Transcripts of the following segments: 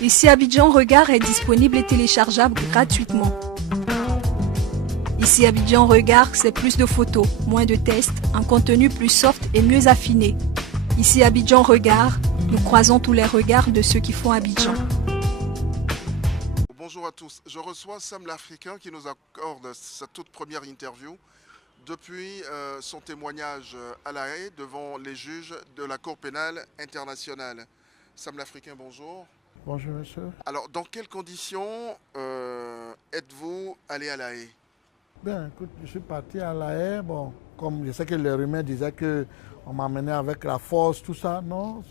Ici Abidjan Regard est disponible et téléchargeable gratuitement. Ici Abidjan Regard, c'est plus de photos, moins de tests, un contenu plus soft et mieux affiné. Ici Abidjan Regard, nous croisons tous les regards de ceux qui font Abidjan. Bonjour à tous, je reçois Sam l'Africain qui nous accorde sa toute première interview depuis son témoignage à La Haye devant les juges de la Cour pénale internationale. Sam l'Africain, bonjour. Bonjour monsieur. Alors, dans quelles conditions êtes-vous allé à La Haye? Bien, écoute, je suis parti à La Haye. Bon, comme je sais que les rumeurs disaient qu'on m'a amené avec la force, tout ça, non,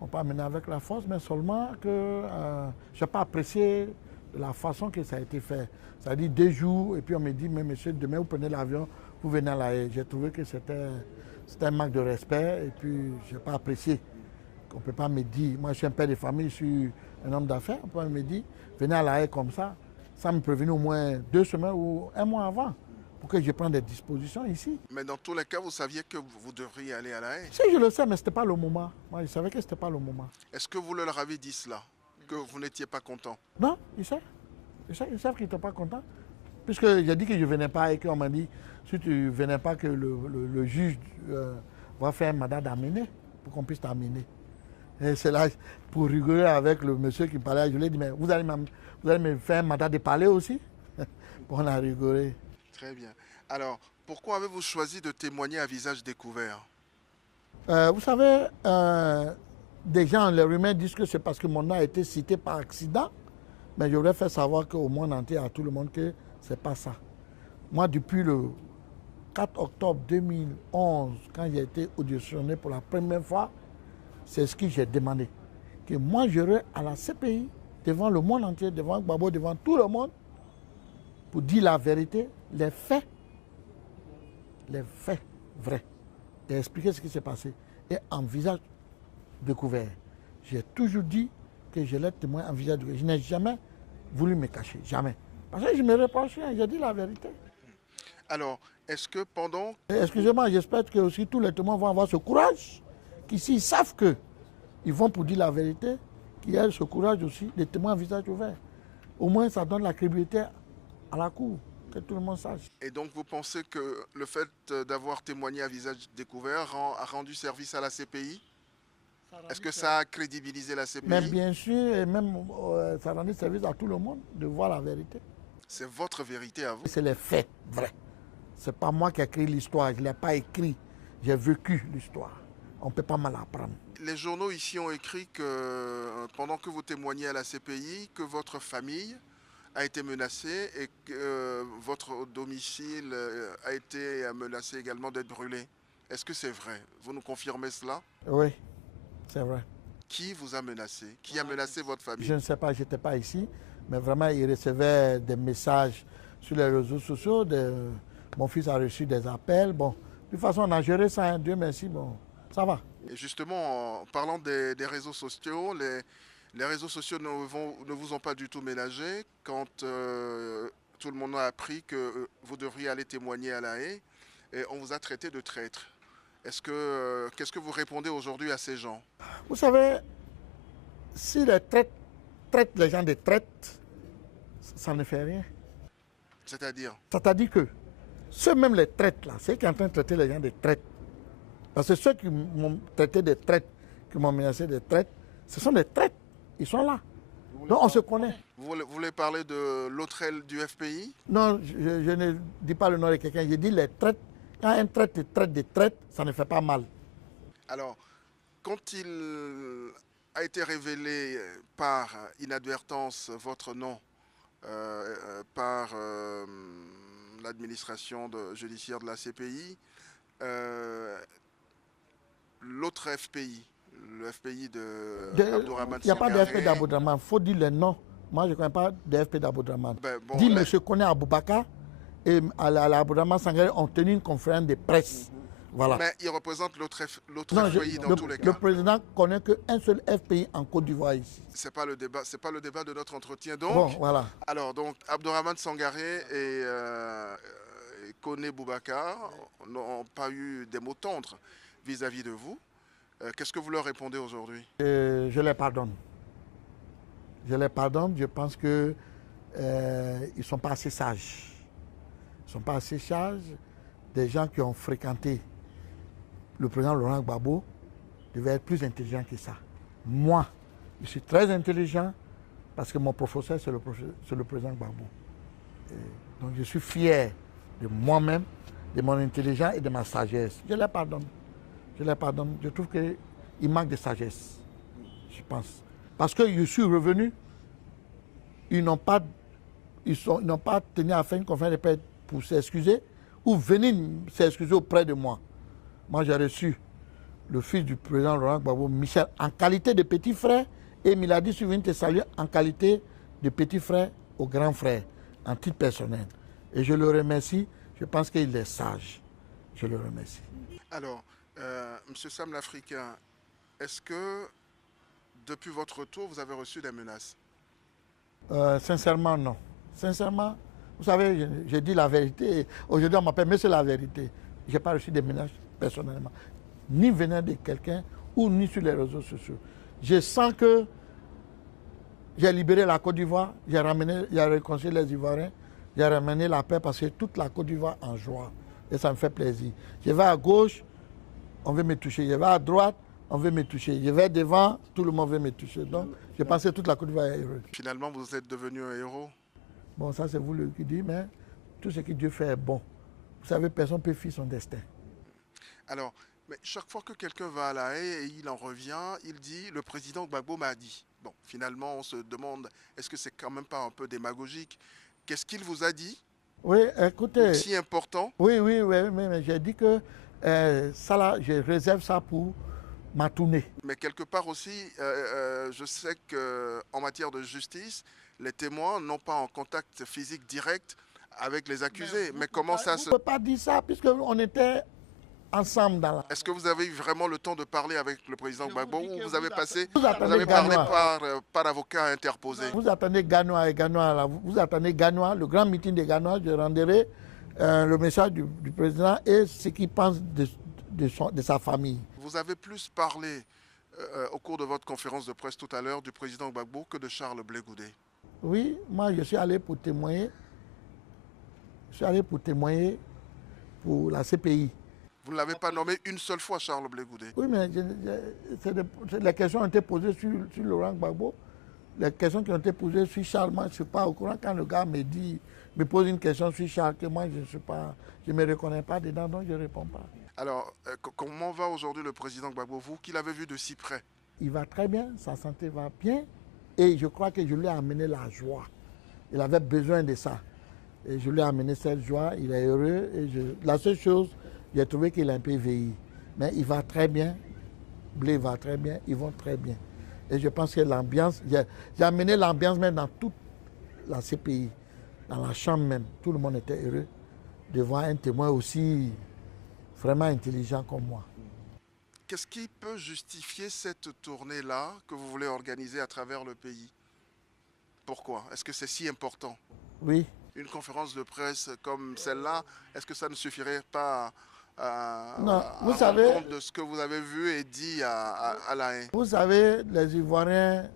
on m'a pas amené avec la force, mais seulement que je n'ai pas apprécié la façon que ça a été fait. Ça a dit 2 jours, et puis on me dit, mais monsieur, demain vous prenez l'avion, vous venez à La Haye. J'ai trouvé que c'était un manque de respect, et puis je n'ai pas apprécié. On ne peut pas me dire, moi je suis un père de famille, je suis un homme d'affaires, on peut me dire, venez à La Haye comme ça, ça me prévenir au moins 2 semaines ou 1 mois avant, pour que je prenne des dispositions ici. Mais dans tous les cas, vous saviez que vous devriez aller à La Haye. Si, je le sais, mais ce n'était pas le moment. Moi, je savais que ce n'était pas le moment. Est-ce que vous leur avez dit cela, que vous n'étiez pas content? Non, ils savent. Ils savent qu'ils n'étaient pas contents. Puisque j'ai dit que je ne venais pas et qu'on m'a dit, si tu ne venais pas, que le juge va faire un mandat d'amener, pour qu'on puisse t'amener. Et c'est là, pour rigoler avec le monsieur qui me parlait, je lui ai dit, mais vous allez me faire un mandat de parler aussi? On a rigolé. Très bien. Alors, pourquoi avez-vous choisi de témoigner à visage découvert? Vous savez, des gens, les rumeurs disent que c'est parce que mon nom a été cité par accident, mais je voudrais faire savoir qu'au monde entier, à tout le monde, que ce n'est pas ça. Moi, depuis le 4 octobre 2011, quand j'ai été auditionné pour la première fois, c'est ce que j'ai demandé. Que moi, j'irai à la CPI, devant le monde entier, devant Gbagbo, devant tout le monde, pour dire la vérité, les faits vrais, et expliquer ce qui s'est passé, et en visage découvert. J'ai toujours dit que je l'ai témoin en visage découvert. Je n'ai jamais voulu me cacher, jamais. Parce que je me reproche rien, j'ai dit la vérité. Alors, est-ce que pendant... Excusez-moi, j'espère que aussi tous les témoins vont avoir ce courage, qu'ici ils savent qu'ils vont pour dire la vérité, qu'il y a ce courage aussi, des témoins en visage ouvert. Au moins, ça donne la crédibilité à la cour, que tout le monde sache. Et donc, vous pensez que le fait d'avoir témoigné à visage découvert a rendu service à la CPI? Est-ce que ça a crédibilisé la CPI? Mais bien sûr, et même ça rend service à tout le monde de voir la vérité. C'est votre vérité à vous? C'est les faits vrais. Ce n'est pas moi qui ai écrit l'histoire, je ne l'ai pas écrit. J'ai vécu l'histoire. On ne peut pas mal apprendre. Les journaux ici ont écrit que pendant que vous témoignez à la CPI, que votre famille a été menacée et que votre domicile a été menacé également d'être brûlé. Est-ce que c'est vrai? Vous nous confirmez cela? Oui, c'est vrai. Qui vous a menacé? Qui a menacé votre famille? Je ne sais pas, je n'étais pas ici, mais vraiment, il recevait des messages sur les réseaux sociaux. Mon fils a reçu des appels. Bon, de toute façon, on a géré ça, hein, Dieu merci, bon, ça va. Et justement, en parlant des réseaux sociaux, les réseaux sociaux ne vous ont pas du tout ménagé quand tout le monde a appris que vous devriez aller témoigner à La Haye et on vous a traité de traître. Qu'est-ce que vous répondez aujourd'hui à ces gens? Vous savez, si les traitent les gens de traite, ça ne fait rien. C'est-à-dire? C'est-à-dire que ceux même les traites là, c'est qui sont en train de traiter les gens de traite. Parce que ceux qui m'ont traité de traite, qui m'ont menacé de traite, ce sont des traites. Ils sont là. Donc on se connaît. Vous voulez parler de l'autre aile du FPI? Non, je ne dis pas le nom de quelqu'un, je dis les traites. Quand un traite de traite, ça ne fait pas mal. Alors, quand il a été révélé par inadvertance votre nom par l'administration judiciaire de la CPI, l'autre FPI, le FPI d'Abdourahmane Sangaré... Il n'y a pas de FPI d'Abdourahmane, il faut dire les noms. Moi, je ne connais pas de FPI d'Abdourahmane. Bon, dis monsieur Koné Aboubakar et Abdourahmane Sangaré ont tenu une conférence de presse. Voilà. Mais il représente l'autre FPI dans tous les cas. Le président connaît qu'un seul FPI en Côte d'Ivoire ici. C'est pas le débat de notre entretien. Donc, bon, voilà. Alors, donc, Abdourahmane Sangaré et Koné Boubacar n'ont pas eu des mots tendres vis-à-vis de vous. Qu'est-ce que vous leur répondez aujourd'hui? Je les pardonne. Je les pardonne. Je pense qu'ils ne sont pas assez sages. Ils ne sont pas assez sages. Des gens qui ont fréquenté le président Laurent Gbagbo devaient être plus intelligents que ça. Moi, je suis très intelligent parce que mon professeur, c'est le président Gbagbo. Donc je suis fier de moi-même, de mon intelligence et de ma sagesse. Je les pardonne. Je les pardonne. Je trouve qu'il manque de sagesse, je pense. Parce que je suis revenu, ils n'ont pas tenu à faire une conférence de presse pour s'excuser ou venir s'excuser auprès de moi. Moi, j'ai reçu le fils du président Laurent Gbagbo, Michel, en qualité de petit frère, et il a dit, je suis venu te saluer en qualité de petit frère au grand frère, en titre personnel. Et je le remercie, je pense qu'il est sage. Je le remercie. Alors, M. Sam l'Africain, est-ce que depuis votre retour, vous avez reçu des menaces? Sincèrement, non. Sincèrement, vous savez, je dis la vérité. Aujourd'hui, on m'appelle Monsieur la vérité. Je n'ai pas reçu des menaces personnellement, ni venant de quelqu'un ou ni sur les réseaux sociaux. Je sens que j'ai libéré la Côte d'Ivoire, j'ai réconcilié les Ivoiriens, j'ai ramené la paix parce que toute la Côte d'Ivoire en joie. Et ça me fait plaisir. Je vais à gauche, on veut me toucher. Je vais à droite, on veut me toucher. Je vais devant, tout le monde veut me toucher. Donc, je pense que toute la Côte d'Ivoire est heureuse. Finalement, vous êtes devenu un héros? Bon, ça c'est vous qui dites, mais tout ce que Dieu fait est bon. Vous savez, personne ne peut fuir son destin. Alors, mais chaque fois que quelqu'un va à La Haye et il en revient, il dit, le président Gbagbo m'a dit. Bon, finalement, on se demande, est-ce que c'est quand même pas un peu démagogique? Qu'est-ce qu'il vous a dit? Oui, écoutez. Si important? Oui, mais j'ai dit que ça là, je réserve ça pour ma tournée. Mais quelque part aussi, je sais qu'en matière de justice, les témoins n'ont pas un contact physique direct avec les accusés. Mais comment ça se... On ne peut pas dire ça puisqu'on était ensemble dans la... Est-ce que vous avez eu vraiment le temps de parler avec le président Gbagbo ou vous avez passé, vous avez parlé par avocat interposé? Vous attendez Ganois et Ganois, là, vous attendez Ganois, le grand meeting des Ganois, je rendrai le message du président et ce qu'il pense de sa famille. Vous avez plus parlé au cours de votre conférence de presse tout à l'heure du président Gbagbo que de Charles Blé Goudé. Oui, moi je suis allé pour témoigner. Je suis allé pour témoigner pour la CPI. Vous ne l'avez pas nommé une seule fois, Charles Blé Goudé? Oui, mais les questions ont été posées sur Laurent Gbagbo. Les questions qui ont été posées sur Charles, moi je ne suis pas au courant. Quand le gars me pose une question sur Charles, que moi je ne me reconnais pas dedans, donc je ne réponds pas. Alors, comment va aujourd'hui le président Gbagbo, vous qui l'avez vu de si près? Il va très bien, sa santé va bien. Et je crois que je lui ai amené la joie. Il avait besoin de ça. Et je lui ai amené cette joie, il est heureux. Et la seule chose, j'ai trouvé qu'il a un peu vieilli. Mais il va très bien, Blé va très bien, ils vont très bien. Et je pense que l'ambiance, j'ai amené l'ambiance même dans toute la CPI, dans la chambre même. Tout le monde était heureux de voir un témoin aussi vraiment intelligent comme moi. Qu'est-ce qui peut justifier cette tournée-là que vous voulez organiser à travers le pays? Pourquoi? Est-ce que c'est si important? Oui. Une conférence de presse comme celle-là, est-ce que ça ne suffirait pas à savez, compte de ce que vous avez vu et dit à La Haye? Vous savez, les Ivoiriens,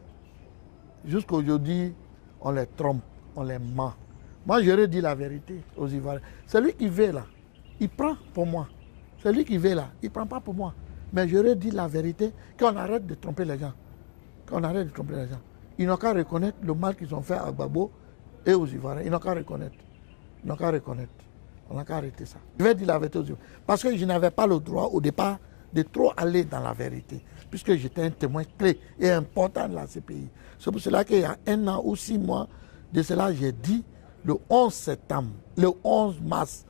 jusqu'à aujourd'hui, on les trompe, on les ment. Moi, j'aurais dit la vérité aux Ivoiriens. Celui qui veut là, il prend pour moi. Celui qui veut là, il ne prend pas pour moi. Mais j'aurais dit la vérité, qu'on arrête de tromper les gens. Qu'on arrête de tromper les gens. Ils n'ont qu'à reconnaître le mal qu'ils ont fait à Gbagbo et aux Ivoiriens. Ils n'ont qu'à reconnaître. Ils n'ont qu'à reconnaître. On n'a qu'à arrêter ça. Je vais dire la vérité aux Ivoiriens. Parce que je n'avais pas le droit au départ de trop aller dans la vérité. Puisque j'étais un témoin clé et important de la CPI. C'est pour cela qu'il y a 1 an ou 6 mois de cela, j'ai dit le 11 septembre, le 11 mars,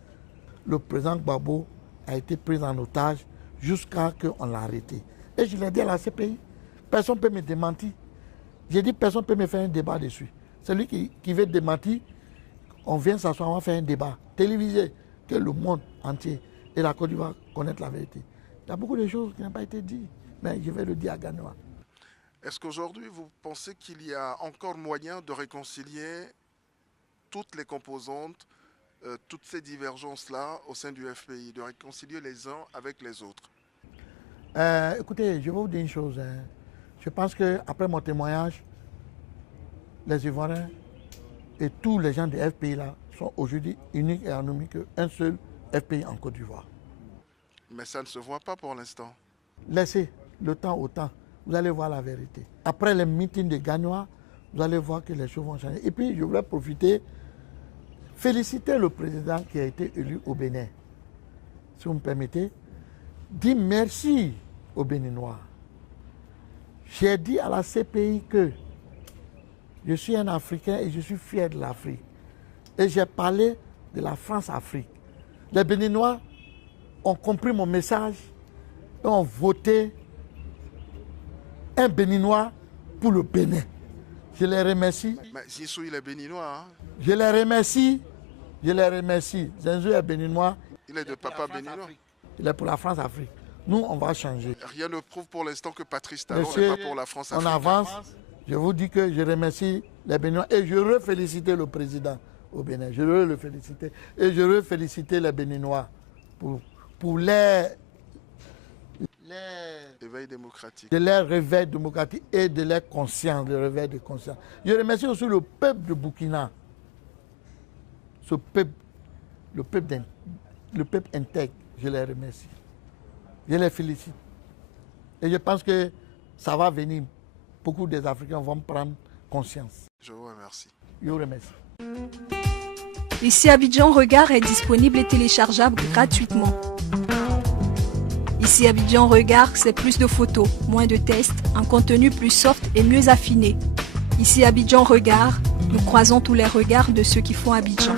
le président Gbagbo a été pris en otage jusqu'à ce qu'on l'a arrêté. Et je l'ai dit à la CPI, personne ne peut me démentir. J'ai dit, personne ne peut me faire un débat dessus. Celui qui veut démentir, on vient s'asseoir, on va faire un débat télévisé, que le monde entier et la Côte d'Ivoire connaissent la vérité. Il y a beaucoup de choses qui n'ont pas été dites, mais je vais le dire à Ganois. Est-ce qu'aujourd'hui, vous pensez qu'il y a encore moyen de réconcilier toutes les composantes, toutes ces divergences-là au sein du FPI, de réconcilier les uns avec les autres? Écoutez, je vais vous dire une chose. Je pense qu'après mon témoignage, les Ivoiriens et tous les gens des FPI là sont aujourd'hui uniques et en unique qu'un seul FPI en Côte d'Ivoire. Mais ça ne se voit pas pour l'instant. Laissez le temps au temps, vous allez voir la vérité. Après les meetings de Gagnois, vous allez voir que les choses vont changer. Et puis je voudrais profiter, féliciter le président qui a été élu au Bénin. Si vous me permettez, dire merci aux Béninois. J'ai dit à la CPI que je suis un Africain et je suis fier de l'Afrique. Et j'ai parlé de la France-Afrique. Les Béninois ont compris mon message et ont voté un Béninois pour le Bénin. Je les remercie. Mais Zissou, il est béninois. Hein? Je les remercie. Je les remercie. Zenzou est béninois. Il est de papa béninois. Il est pour la France-Afrique. Nous, on va changer. Rien ne prouve pour l'instant que Patrice Talon Monsieur, n'est pas pour la France-Afrique. On avance. Je vous dis que je remercie les Béninois et je veux féliciter le président au Bénin. Je veux le féliciter. Et je veux féliciter les Béninois pour l'éveil démocratique. De leur réveil démocratique et de leur conscience, le réveil de conscience. Je remercie aussi le peuple de Burkina. Ce peuple, le peuple intègre, je les remercie. Je les félicite. Et je pense que ça va venir. Beaucoup des Africains vont prendre conscience. Je vous remercie. Je vous remercie. Ici Abidjan Regard est disponible et téléchargeable gratuitement. Ici Abidjan Regard, c'est plus de photos, moins de tests, un contenu plus soft et mieux affiné. Ici Abidjan Regard, nous croisons tous les regards de ceux qui font Abidjan.